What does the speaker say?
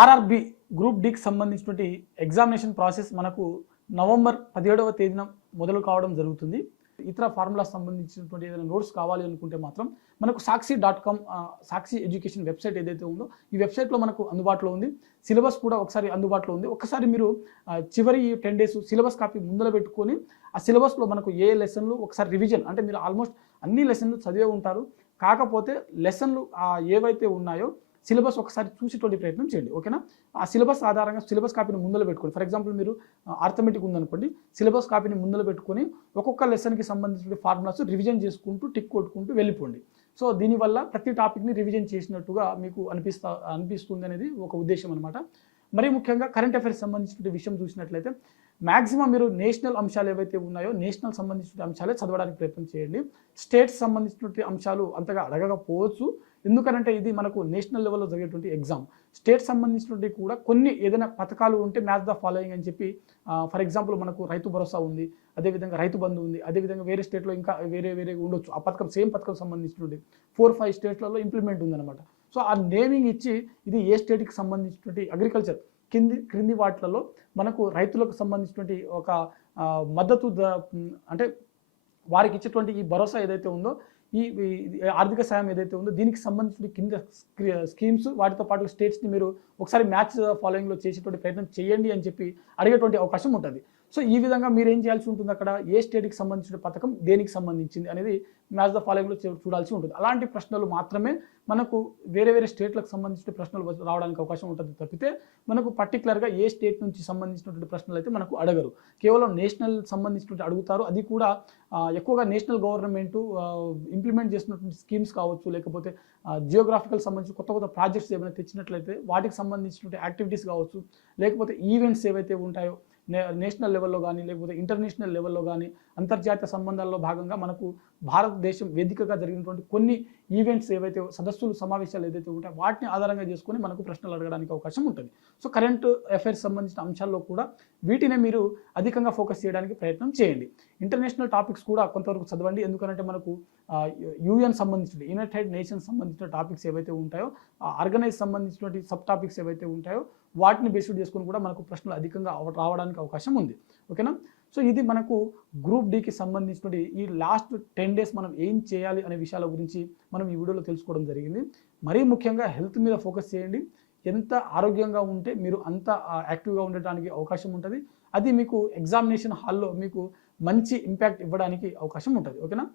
RRB group డికి సంబంధించినటువంటి examination process మనకు November 17వ తేదీన మొదలు కావడం జరుగుతుంది. ఇతర ఫార్ములాస్ సంబంధించినటువంటి ఏదైనా నోట్స్ కావాలి అనుకుంటే మాత్రం మనకు సాక్షి.com సాక్షి ఎడ్యుకేషన్ వెబ్సైట్ ఏదైతే ఉందో ఈ వెబ్సైట్లో మనకు అందుబాటులో ఉంది. సిలబస్ కూడా ఒకసారి అందుబాటులో ఉంది. ఒకసారి మీరు చివరి 10 డేస్ సిలబస్ కాపీ ముందర పెట్టుకొని ఆ సిలబస్లో మనకు ఏ లెసన్లు ఒకసారి రివిజన్, అంటే మీరు ఆల్మోస్ట్ అన్ని లెసన్లు చదివే ఉంటారు. కాకపోతే లెసన్లు ఏవైతే ఉన్నాయో సిలబస్ ఒకసారి చూసేటువంటి ప్రయత్నం చేయండి. ఓకేనా? ఆ సిలబస్ ఆధారంగా సిలబస్ కాపీని ముందర పెట్టుకోండి. ఫర్ ఎగ్జాంపుల్ మీరు ఆర్థమెటిక్ ఉందనుకోండి, సిలబస్ కాపీని ముందర పెట్టుకొని ఒక్కొక్క లెసన్కి సంబంధించిన ఫార్ములాస్ రివిజన్ చేసుకుంటూ టిక్ కొట్టుకుంటూ వెళ్ళిపోండి. సో దీనివల్ల ప్రతి టాపిక్ని రివిజన్ చేసినట్టుగా మీకు అనిపిస్తుంది అనేది ఒక ఉద్దేశం అనమాట. మరీ ముఖ్యంగా కరెంట్ అఫైర్స్ సంబంధించిన విషయం చూసినట్లయితే మ్యాక్సిమం మీరు నేషనల్ అంశాలు ఏవైతే ఉన్నాయో నేషనల్ సంబంధించిన అంశాలే చదవడానికి ప్రయత్నం చేయండి. స్టేట్స్ సంబంధించినటువంటి అంశాలు అంతగా అడగకపోవచ్చు, ఎందుకనంటే ఇది మనకు నేషనల్ లెవెల్లో జరిగేటువంటి ఎగ్జామ్. స్టేట్ సంబంధించినటువంటి కూడా కొన్ని ఏదైనా పథకాలు ఉంటే మ్యాచ్ ద ఫాలోయింగ్ అని చెప్పి, ఫర్ ఎగ్జాంపుల్ మనకు రైతు భరోసా ఉంది, అదేవిధంగా రైతు బంధు ఉంది, అదేవిధంగా వేరే స్టేట్లో ఇంకా వేరే ఉండొచ్చు. ఆ పథకం సేమ్ పథకం సంబంధించినటువంటి 4-5 స్టేట్లలో ఇంప్లిమెంట్ ఉందన్నమాట. సో ఆ నేమింగ్ ఇచ్చి ఇది ఏ స్టేట్కి సంబంధించినటువంటి అగ్రికల్చర్ క్రింది వాటిలలో మనకు రైతులకు సంబంధించినటువంటి ఒక మద్దతు అంటే వారికి ఇచ్చేటువంటి ఈ భరోసా ఏదైతే ఉందో, ఈ ఆర్థిక సాయం ఏదైతే ఉందో దీనికి సంబంధించిన కింద స్కీమ్స్, వాటితో పాటు స్టేట్స్ని మీరు ఒకసారి మ్యాచ్ ఫాలోయింగ్లో చేసేటువంటి ప్రయత్నం చేయండి అని చెప్పి అడిగేటువంటి అవకాశం ఉంటుంది. సో ఈ విధంగా మీరు ఏం చేయాల్సి ఉంటుంది, అక్కడ ఏ స్టేట్కి సంబంధించిన పథకం దేనికి సంబంధించింది అనేది మ్యాచ్ ద ఫాలోయింగ్లో చూడాల్సి ఉంటుంది. అలాంటి ప్రశ్నలు మాత్రమే మనకు వేరే స్టేట్లకు సంబంధించిన ప్రశ్నలు రావడానికి అవకాశం ఉంటుంది తప్పితే మనకు పర్టికులర్గా ఏ స్టేట్ నుంచి సంబంధించినటువంటి ప్రశ్నలు అయితే మనకు అడగరు. కేవలం నేషనల్ సంబంధించినటువంటి అడుగుతారు. అది కూడా ఎక్కువగా నేషనల్ గవర్నమెంట్ ఇంప్లిమెంట్ చేసినటువంటి స్కీమ్స్ కావచ్చు, లేకపోతే జియోగ్రాఫికల్ సంబంధించి కొత్త ప్రాజెక్ట్స్ ఏమైనా తెచ్చినట్లయితే వాటికి సంబంధించినటువంటి యాక్టివిటీస్ కావచ్చు, లేకపోతే ఈవెంట్స్ ఏవైతే ఉంటాయో నేషనల్ లెవెల్లో కానీ లేకపోతే ఇంటర్నేషనల్ లెవెల్లో కానీ అంతర్జాతీయ సంబంధాల్లో భాగంగా మనకు భారతదేశం వేదికగా జరిగినటువంటి కొన్ని ఈవెంట్స్ ఏవైతే సదస్సులు సమావేశాలు ఏదైతే ఉంటాయో వాటిని ఆధారంగా చేసుకొని మనకు ప్రశ్నలు అడగడానికి అవకాశం ఉంటుంది. సో కరెంట్ అఫైర్స్ సంబంధించిన అంశాల్లో కూడా వీటినే మీరు అధికంగా ఫోకస్ చేయడానికి ప్రయత్నం చేయండి. ఇంటర్నేషనల్ టాపిక్స్ కూడా కొంతవరకు చదవండి, ఎందుకంటే మనకు యూఎన్ సంబంధించిన యునైటెడ్ నేషన్స్ సంబంధించిన టాపిక్స్ ఏవైతే ఉంటాయో, ఆర్గనైజ్ సంబంధించినటువంటి సబ్ టాపిక్స్ ఏవైతే ఉంటాయో వాటిని బేస్డ్ చేసుకొని కూడా మనకు ప్రశ్నలు అధికంగా రావడానికి అవకాశం ఉంది. ఓకేనా? సో ఇది మనకు గ్రూప్ డికి సంబంధించినటువంటి ఈ లాస్ట్ 10 డేస్ మనం ఏం చేయాలి అనే విషయాల గురించి మనం ఈ వీడియోలో తెలుసుకోవడం జరిగింది. మరీ ముఖ్యంగా హెల్త్ మీద ఫోకస్ చేయండి. ఎంత ఆరోగ్యంగా ఉంటే మీరు అంత యాక్టివ్గా ఉండటానికి అవకాశం ఉంటుంది. అది మీకు ఎగ్జామినేషన్ హాల్లో మీకు మంచి ఇంపాక్ట్ ఇవ్వడానికి అవకాశం ఉంటుంది. ఓకేనా?